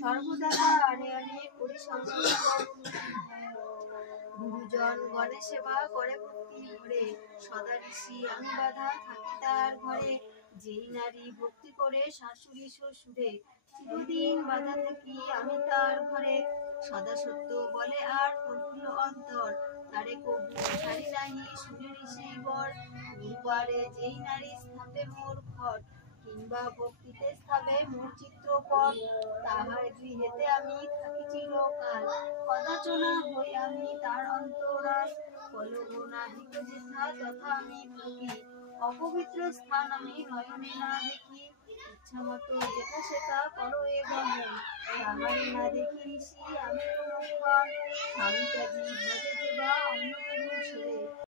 সর্বদা আরে আরে করি গুরুজন গণে সেবা করে ভক্তি ভরে, সদা ঋষি আমি বাধা থাকি তার ঘরে। যেই নারী ভক্তি করে শাশুড়ি শ্বশুরে, চিরদিন বাধা থাকি আমি তার ঘরে। সদা সত্য বলে আর প্রফুল্ল অন্তর, তারে কবু ছাড়ি নাহি শুনে ঋষি বর। গুরুবারে যেই নারী স্থাপে মোর ঘট, কিংবা ভক্তিতে স্থাপে মোর চিত্রপট, তাহার গৃহেতে আমি থাকি চিরকাল। কদাচনা হই আমি তার অন্তরাল, কলহ নাহিক যেথা তথা আমি থাকি। অপবিত্র স্থান আমি নয়নে না দেখি, ইচ্ছা মতো যেথা সেথা করো এ গমন। তাহারে না দেখি ঋষি আমি কোন ক্ষণ, স্বামী ত্যাগী ভজে দেবা অন্য কোনো ছেড়ে।